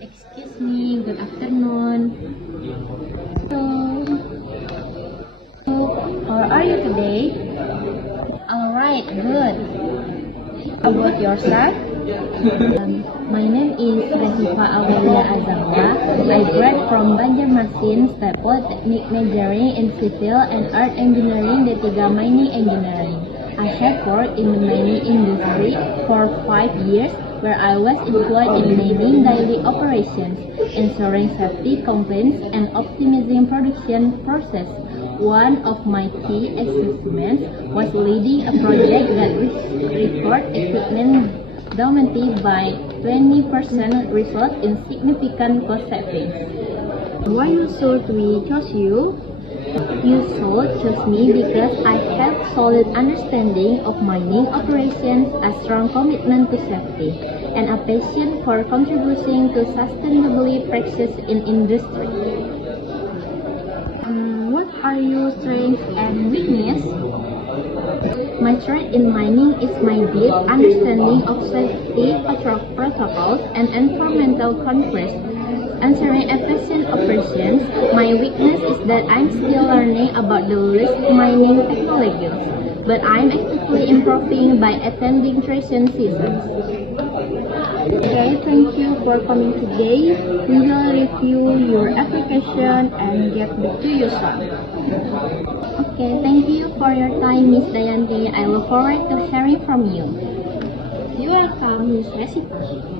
Excuse me, good afternoon. How are you today? Alright, good. About yourself? My name is Rehifa Aurelia Azamia. I grad from Banjarmasin State Polytechnic majoring in Civil and Earth Engineering D3 Mining Engineering. I have worked in the mining industry for 5 years, where I was employed in mining daily operations, ensuring safety, compliance, and optimizing production process. One of my key achievements was leading a project that record equipment dominated by 20% result in significant cost savings. Why should we choose you? You should choose me because I have solid understanding of mining operations, a strong commitment to safety, and a passion for contributing to sustainable practices in industry. What are your strengths and weaknesses? My strength in mining is my deep understanding of safety protocols and environmental concerns. Answering efficient operations, my weakness is that I'm still learning about the latest mining technologies, but I'm actively improving by attending training seasons. Okay, thank you for coming today. We will review your application and get back to you soon. Okay, thank you for your time, Miss Dayanti. I look forward to hearing from you. You are welcome, Miss Resipa.